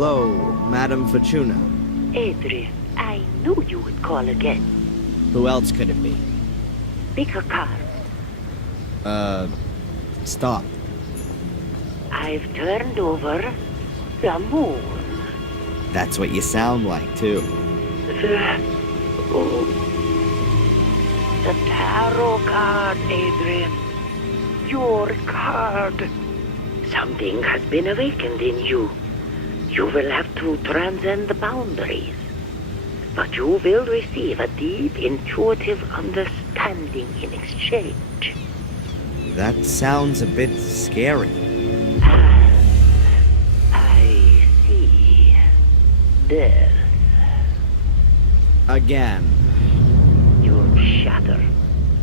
Hello, Madame Fortuna. Adrian, I knew you would call again. Who else could it be? Pick a card. Stop. I've turned over the moon. That's what you sound like, too. The tarot card, Adrian. Your card. Something has been awakened in you. You will have to transcend the boundaries. But you will receive a deep, intuitive understanding in exchange. That sounds a bit scary. I see. Death. Again. You'll shatter.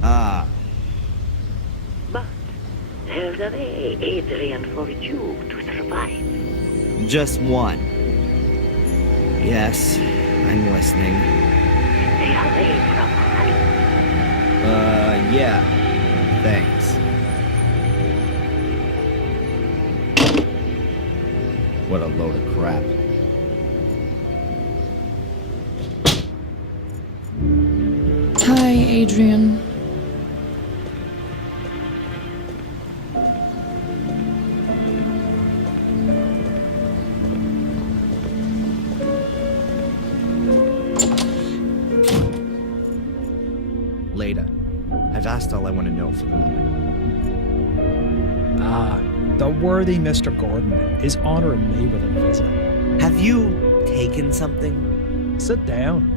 Ah. But there's a way, Adrian, for you to survive. Just one. Yes, I'm listening. Stay away from honey. Yeah. Thanks. What a load of crap. Hi, Adrian. Later. I've asked all I want to know for the moment. The worthy Mr. Gordon is honoring me with a visit. Have you taken something? Sit down.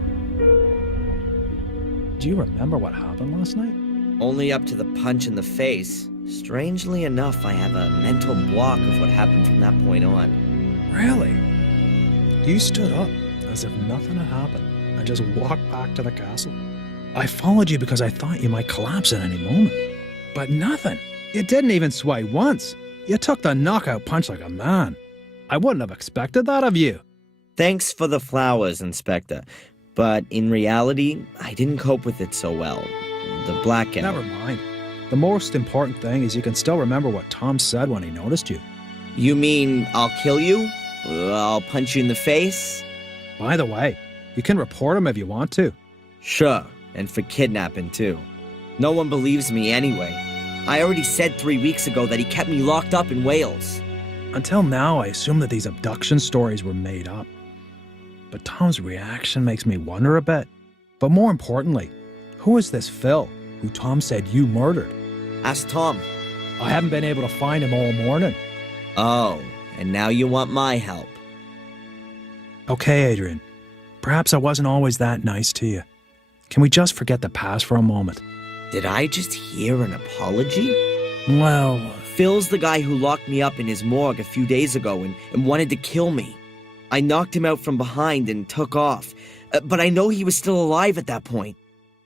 Do you remember what happened last night? Only up to the punch in the face. Strangely enough, I have a mental block of what happened from that point on. Really? You stood up as if nothing had happened and just walked back to the castle. I followed you because I thought you might collapse at any moment. But nothing. You didn't even sway once. You took the knockout punch like a man. I wouldn't have expected that of you. Thanks for the flowers, Inspector. But in reality, I didn't cope with it so well. The blackout. Never mind. The most important thing is you can still remember what Tom said when he noticed you. You mean I'll kill you? I'll punch you in the face? By the way, you can report him if you want to. Sure, and for kidnapping too. No one believes me anyway. I already said 3 weeks ago that he kept me locked up in Wales. Until now, I assumed that these abduction stories were made up. But Tom's reaction makes me wonder a bit. But more importantly, who is this Phil, who Tom said you murdered? Ask Tom. I haven't been able to find him all morning. Oh, and now you want my help. Okay, Adrian. Perhaps I wasn't always that nice to you. Can we just forget the past for a moment? Did I just hear an apology? Well, Phil's the guy who locked me up in his morgue a few days ago and wanted to kill me. I knocked him out from behind and took off. But I know he was still alive at that point.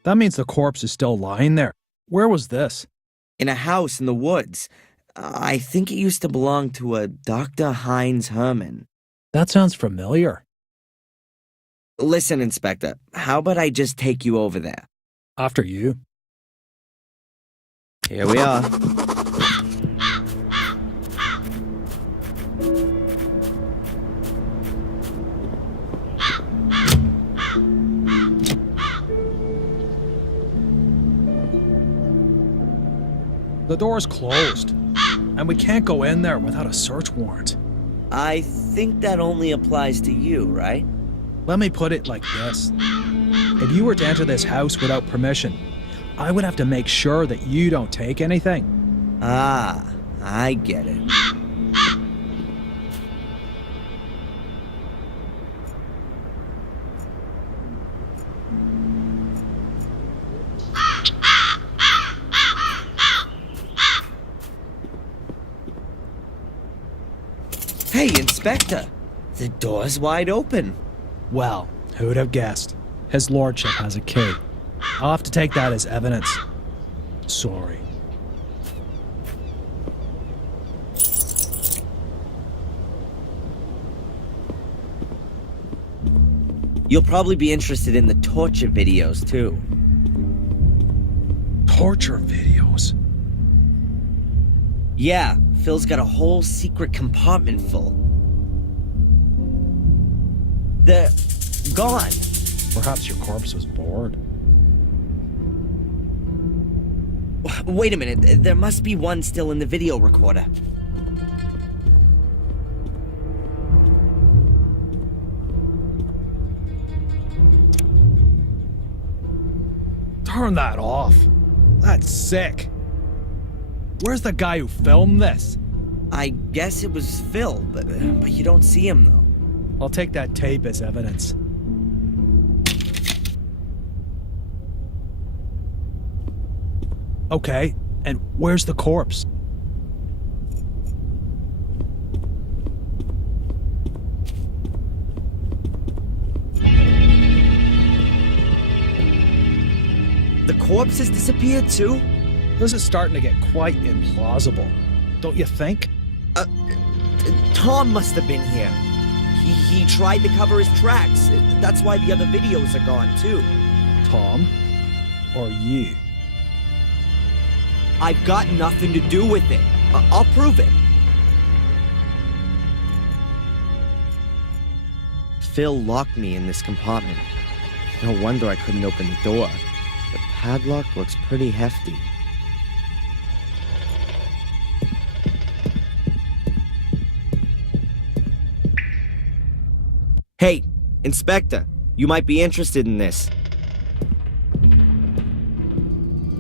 that means the corpse is still lying there. Where was this? In a house in the woods. I think it used to belong to a Dr. Heinz Herman. That sounds familiar. Listen, Inspector, how about I just take you over there? After you. Here we are. The door's closed, and we can't go in there without a search warrant. I think that only applies to you, right? Let me put it like this. If you were to enter this house without permission, I would have to make sure that you don't take anything. Ah, I get it. Hey, Inspector! The door's wide open. Well, who'd have guessed? His lordship has a key. I'll have to take that as evidence. Sorry. You'll probably be interested in the torture videos, too. Torture videos? Yeah, Phil's got a whole secret compartment full. They're gone. Perhaps your corpse was bored. Wait a minute, there must be one still in the video recorder. Turn that off. That's sick. Where's the guy who filmed this? I guess it was Phil, but you don't see him though. I'll take that tape as evidence. Okay, and where's the corpse? The corpse has disappeared too? This is starting to get quite implausible. Don't you think? Tom must have been here. He tried to cover his tracks. That's why the other videos are gone too. Tom? Or you? I've got nothing to do with it. I'll prove it. Phil locked me in this compartment. No wonder I couldn't open the door. The padlock looks pretty hefty. Hey, Inspector, you might be interested in this.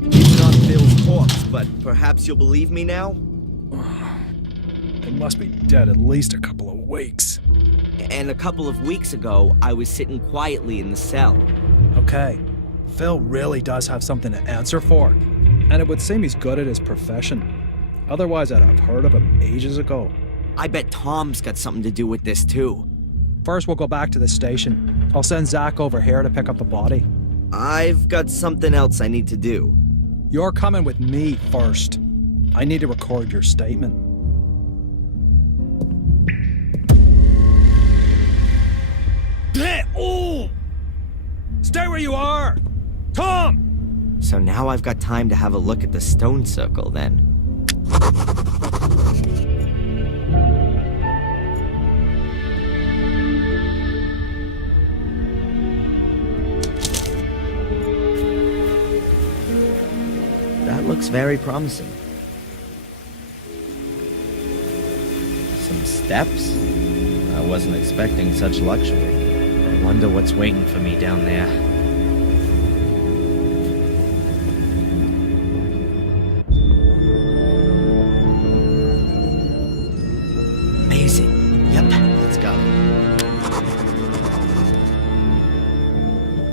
It's not Phil's corpse, but perhaps you'll believe me now? It must be dead at least a couple of weeks. And a couple of weeks ago, I was sitting quietly in the cell. Okay, Phil really does have something to answer for. And it would seem he's good at his profession. Otherwise, I'd have heard of him ages ago. I bet Tom's got something to do with this too. First, we'll go back to the station. I'll send Zach over here to pick up the body. I've got something else I need to do. You're coming with me first. I need to record your statement. Oh! Stay where you are! Tom! So now I've got time to have a look at the stone circle then. That looks very promising. Some steps? I wasn't expecting such luxury. I wonder what's waiting for me down there. Amazing. Yep, let's go.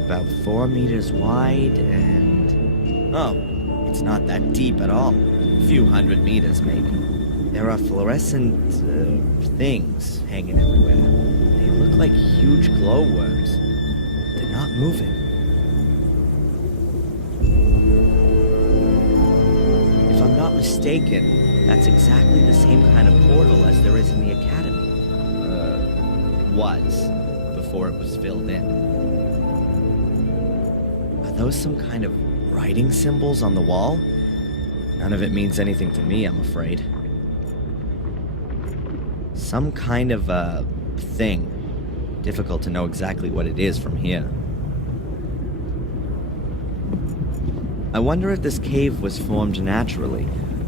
About 4 meters wide and... oh, it's not that deep at all. A few 100 meters, maybe. There are fluorescent things hanging everywhere. They look like huge glowworms. They're not moving. If I'm not mistaken, that's exactly the same kind of portal as there is in the academy. Was, before it was filled in. Are those some kind of writing symbols on the wall? None of it means anything to me, I'm afraid. Some kind of, thing. Difficult to know exactly what it is from here. I wonder if this cave was formed naturally,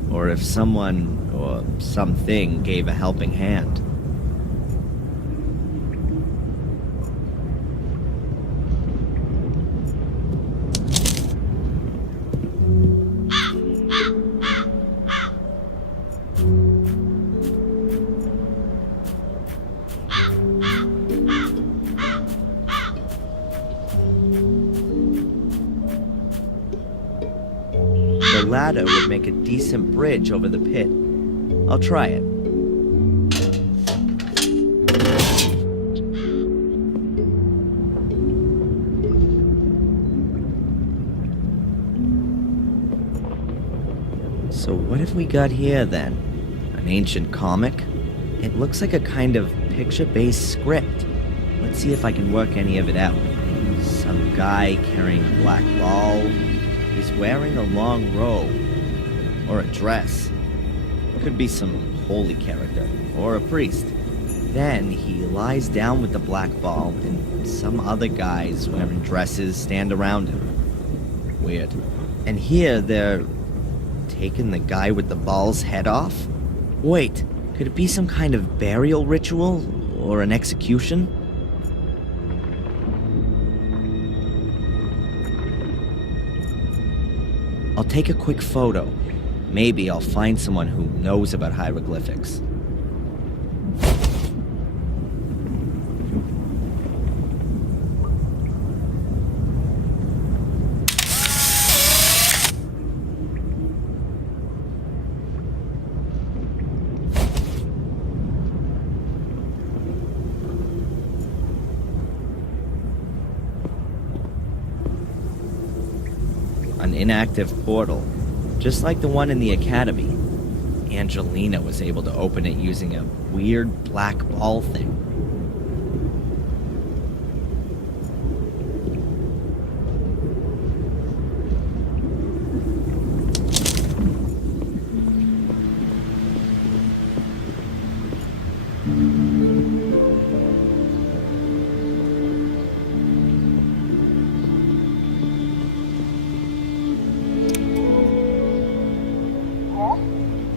or if someone, or something, gave a helping hand. The ladder would make a decent bridge over the pit. I'll try it. So what have we got here then? An ancient comic? It looks like a kind of picture-based script. Let's see if I can work any of it out. Some guy carrying a black ball. He's wearing a long robe. Or a dress. Could be some holy character. Or a priest. Then he lies down with the black ball, and some other guys wearing dresses stand around him. Weird. And here they're taking the guy with the ball's head off? Wait, could it be some kind of burial ritual or an execution? I'll take a quick photo. Maybe I'll find someone who knows about hieroglyphics. An inactive portal, just like the one in the academy. Angelina was able to open it using a weird black ball thing.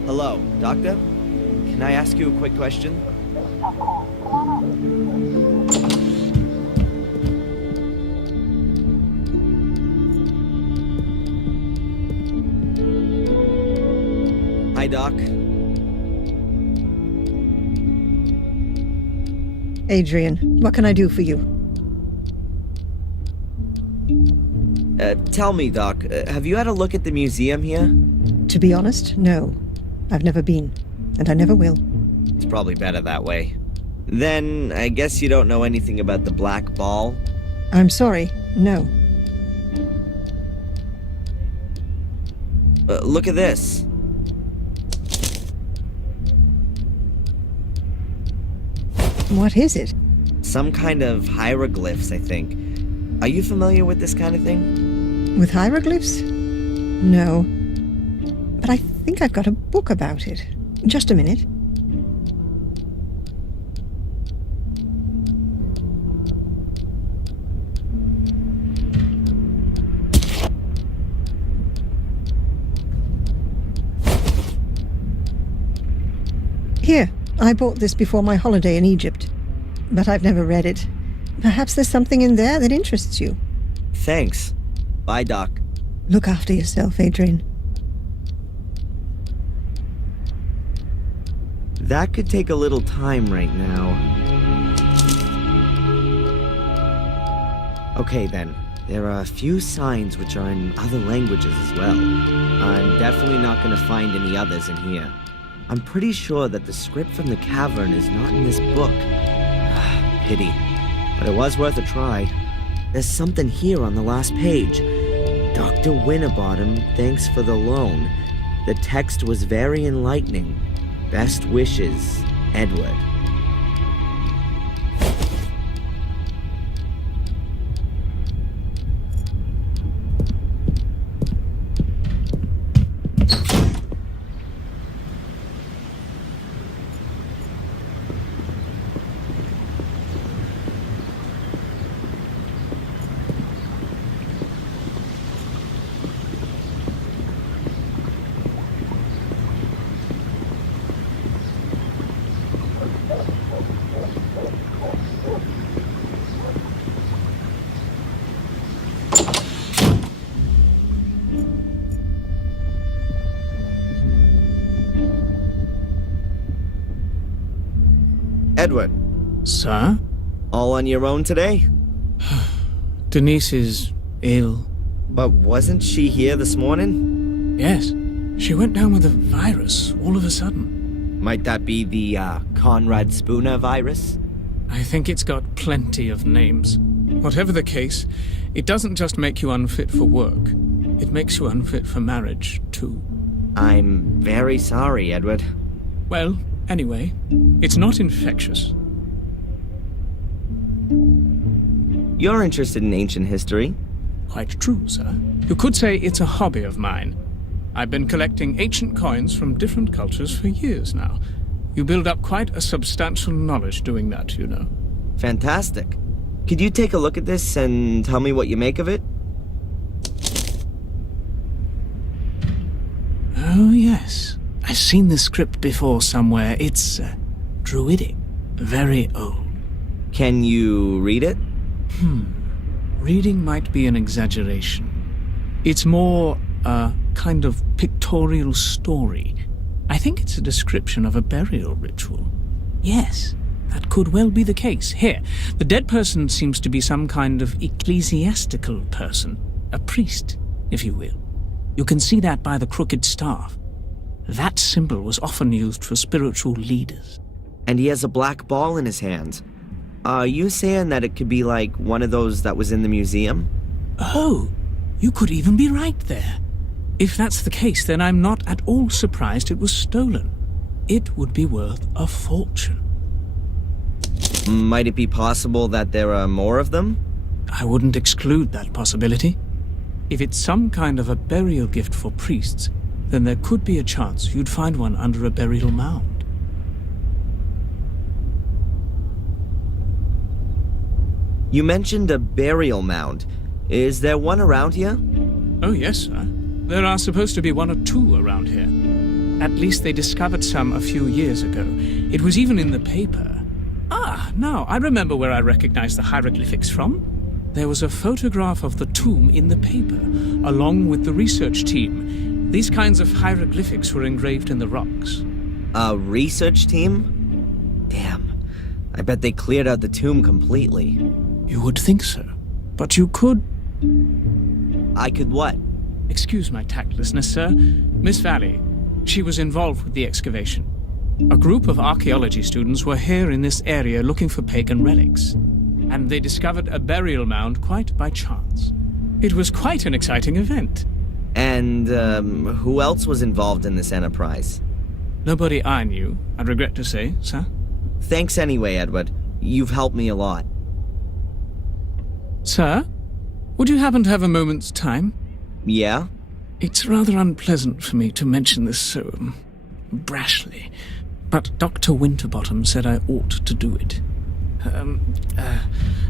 Hello, Doctor? Can I ask you a quick question? Of course. Come on in. Hi, Doc. Adrian, what can I do for you? Tell me, Doc, have you had a look at the museum here? To be honest, no. I've never been, and I never will. It's probably better that way. Then, I guess you don't know anything about the black ball? I'm sorry, no. Look at this. What is it? Some kind of hieroglyphs, I think. Are you familiar with this kind of thing? With hieroglyphs? No. But I think I've got a book about it. Just a minute. Here, I bought this before my holiday in Egypt, but I've never read it. Perhaps there's something in there that interests you. Thanks. Bye, Doc. Look after yourself, Adrian. That could take a little time right now. Okay then, there are a few signs which are in other languages as well. I'm definitely not going to find any others in here. I'm pretty sure that the script from the cavern is not in this book. Pity. But it was worth a try. There's something here on the last page. Dr. Winterbottom, thanks for the loan. The text was very enlightening. Best wishes, Edward. Edward, Sir? all on your own today? Denise is ill. But wasn't she here this morning? Yes. She went down with a virus all of a sudden. Might that be the, Conrad Spooner virus? I think it's got plenty of names. Whatever the case, it doesn't just make you unfit for work. It makes you unfit for marriage, too. I'm very sorry, Edward. Well, anyway, it's not infectious. You're interested in ancient history? Quite true, sir. You could say it's a hobby of mine. I've been collecting ancient coins from different cultures for years now. You build up quite a substantial knowledge doing that, you know. Fantastic. Could you take a look at this and tell me what you make of it? Oh, yes. I've seen this script before somewhere. It's druidic. Very old. Can you read it? Reading might be an exaggeration. It's more a kind of pictorial story. I think it's a description of a burial ritual. Yes, that could well be the case. Here, the dead person seems to be some kind of ecclesiastical person. A priest, if you will. You can see that by the crooked staff. That symbol was often used for spiritual leaders. And he has a black ball in his hand. Are you saying that it could be like one of those that was in the museum? Oh, you could even be right there. If that's the case, then I'm not at all surprised it was stolen. It would be worth a fortune. Might it be possible that there are more of them? I wouldn't exclude that possibility. If it's some kind of a burial gift for priests, then there could be a chance you'd find one under a burial mound. You mentioned a burial mound. Is there one around here? Oh, yes, sir. There are supposed to be one or two around here. At least they discovered some a few years ago. It was even in the paper. Ah, now I remember where I recognized the hieroglyphics from. There was a photograph of the tomb in the paper, along with the research team. These kinds of hieroglyphics were engraved in the rocks. A research team? Damn. I bet they cleared out the tomb completely. You would think so. But you could... I could what? Excuse my tactlessness, sir. Miss Valley, she was involved with the excavation. A group of archaeology students were here in this area looking for pagan relics, and they discovered a burial mound quite by chance. It was quite an exciting event. And, who else was involved in this enterprise? Nobody I knew, I regret to say, sir. Thanks anyway, Edward. You've helped me a lot. Sir, would you happen to have a moment's time? Yeah? It's rather unpleasant for me to mention this so brashly, but Dr. Winterbottom said I ought to do it.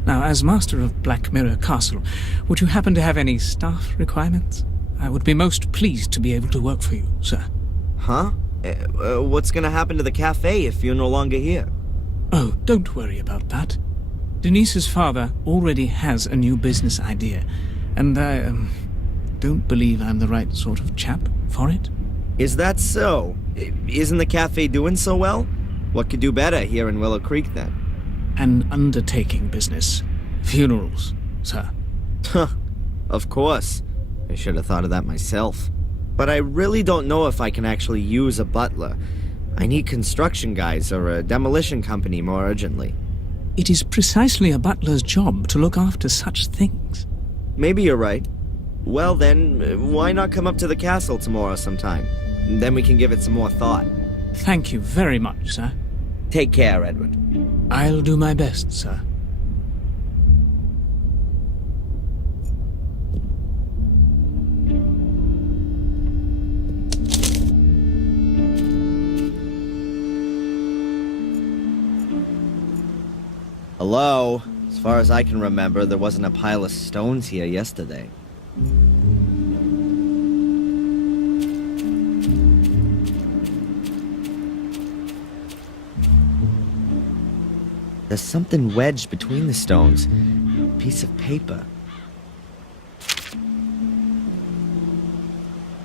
Now, as master of Black Mirror Castle, would you happen to have any staff requirements? I would be most pleased to be able to work for you, sir. Huh? What's gonna happen to the cafe if you're no longer here? Oh, don't worry about that. Denise's father already has a new business idea, and I don't believe I'm the right sort of chap for it. Is that so? Isn't the cafe doing so well? What could do better here in Willow Creek, then? An undertaking business. Funerals, sir. Huh. Of course. I should have thought of that myself. But I really don't know if I can actually use a butler. I need construction guys or a demolition company more urgently. It is precisely a butler's job to look after such things. Maybe you're right. Well then, why not come up to the castle tomorrow sometime? Then we can give it some more thought. Thank you very much, sir. Take care, Edward. I'll do my best, sir. Hello? As far as I can remember, there wasn't a pile of stones here yesterday. There's something wedged between the stones. A piece of paper.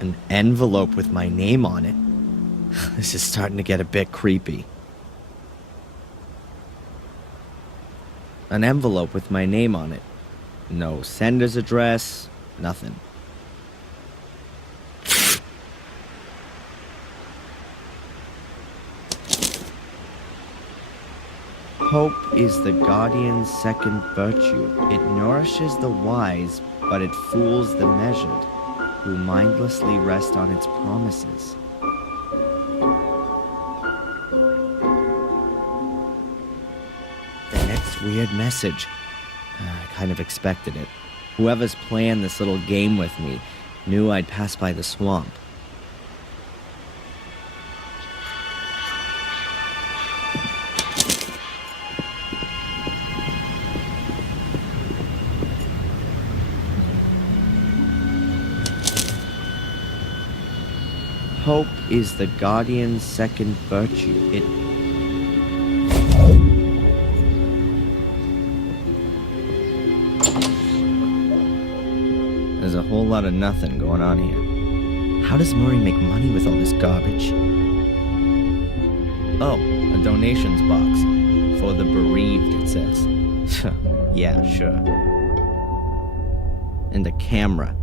An envelope with my name on it. This is starting to get a bit creepy. An envelope with my name on it. No sender's address, nothing. Hope is the guardian's second virtue. It nourishes the wise, but it fools the measured, who mindlessly rest on its promises. The next weird message. I kind of expected it. Whoever's playing this little game with me knew I'd pass by the swamp. Hope is the guardian's second virtue. There's a whole lot of nothing going on here. How does Murray make money with all this garbage? Oh, a donations box. For the bereaved, it says. Yeah, sure. And a camera,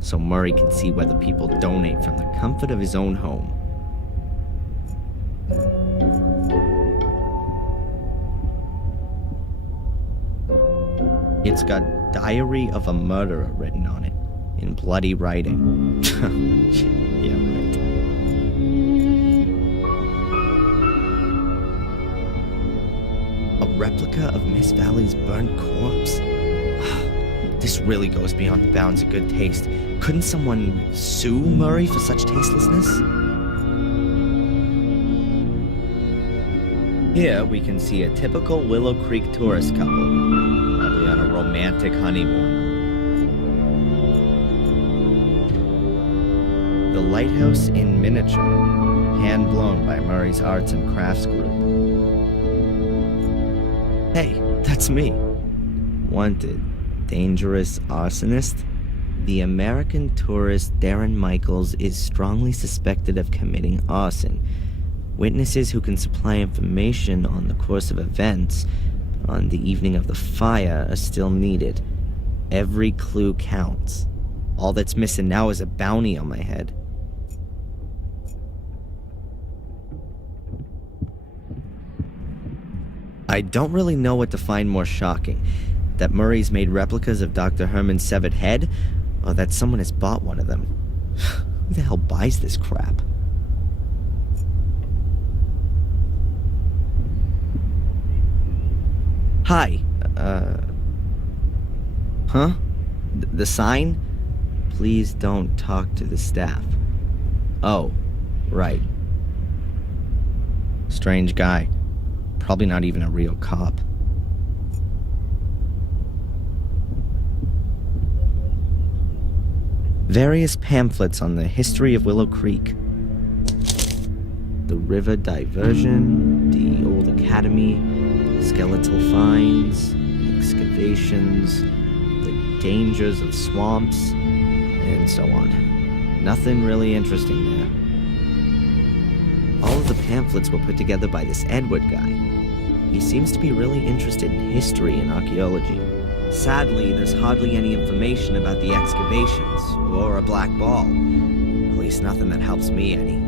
so Murray can see whether people donate from the comfort of his own home. It's got Diary of a Murderer written on it, in bloody writing. Yeah, right. A replica of Miss Valley's burnt corpse. This really goes beyond the bounds of good taste. Couldn't someone sue Murray for such tastelessness? Here we can see a typical Willow Creek tourist couple, probably on a romantic honeymoon. The lighthouse in miniature, hand-blown by Murray's Arts and Crafts Group. Hey, that's me. Wanted. Dangerous arsonist? The American tourist Darren Michaels is strongly suspected of committing arson. Witnesses who can supply information on the course of events on the evening of the fire are still needed. Every clue counts. All that's missing now is a bounty on my head. I don't really know what to find more shocking. That Murray's made replicas of Dr. Herman's severed head, or that someone has bought one of them. Who the hell buys this crap? Hi, huh? The sign? Please don't talk to the staff. Oh, right. Strange guy. Probably not even a real cop. Various pamphlets on the history of Willow Creek. The river diversion, the old academy, skeletal finds, excavations, the dangers of swamps, and so on. Nothing really interesting there. All of the pamphlets were put together by this Edward guy. He seems to be really interested in history and archaeology. Sadly, there's hardly any information about the excavations, or a black ball. At least nothing that helps me any.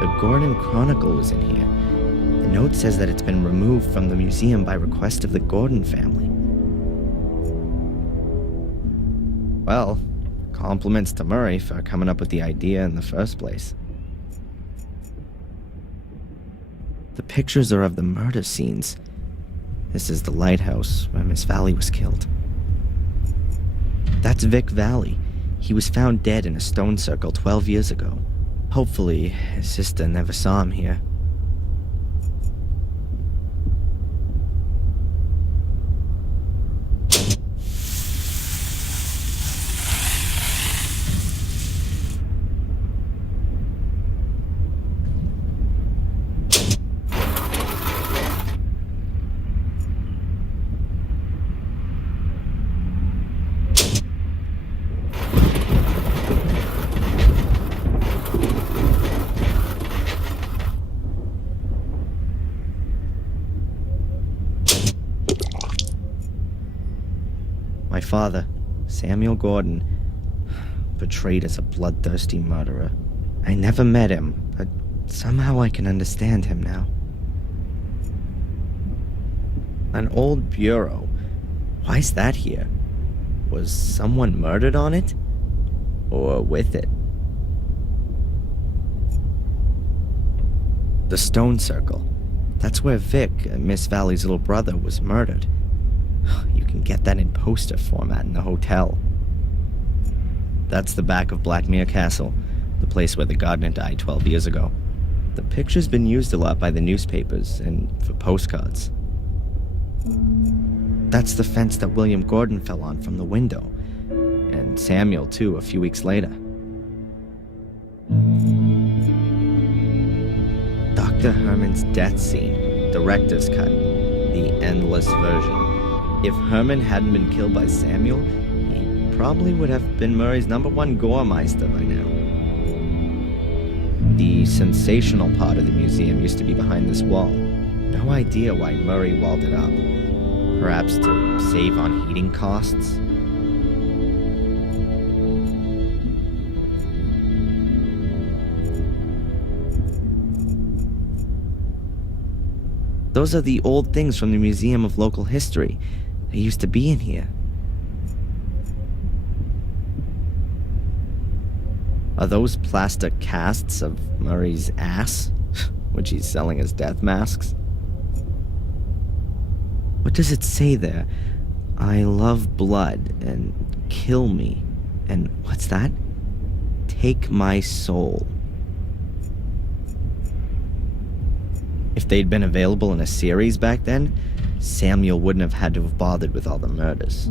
The Gordon Chronicle was in here. The note says that it's been removed from the museum by request of the Gordon family. Well, compliments to Murray for coming up with the idea in the first place. The pictures are of the murder scenes. This is the lighthouse where Miss Valley was killed. That's Vic Valley. He was found dead in a stone circle 12 years ago. Hopefully, his sister never saw him here. My father, Samuel Gordon, portrayed as a bloodthirsty murderer. I never met him, but somehow I can understand him now. An old bureau. Why's that here? Was someone murdered on it? Or with it? The stone circle. That's where Vic, Miss Valley's little brother, was murdered. You can get that in poster format in the hotel. That's the back of Blackmere Castle, the place where the gardener died 12 years ago. The picture's been used a lot by the newspapers and for postcards. That's the fence that William Gordon fell on from the window. And Samuel, too, a few weeks later. Dr. Herman's death scene, director's cut, the endless version. If Herman hadn't been killed by Samuel, he probably would have been Murray's #1 goremeister by now. The sensational part of the museum used to be behind this wall. No idea why Murray walled it up. Perhaps to save on heating costs? Those are the old things from the Museum of Local History. They used to be in here. Are those plaster casts of Murray's ass, which he's selling as death masks? What does it say there? I love blood and kill me. And what's that? Take my soul. If they'd been available in a series back then, Samuel wouldn't have had to have bothered with all the murders.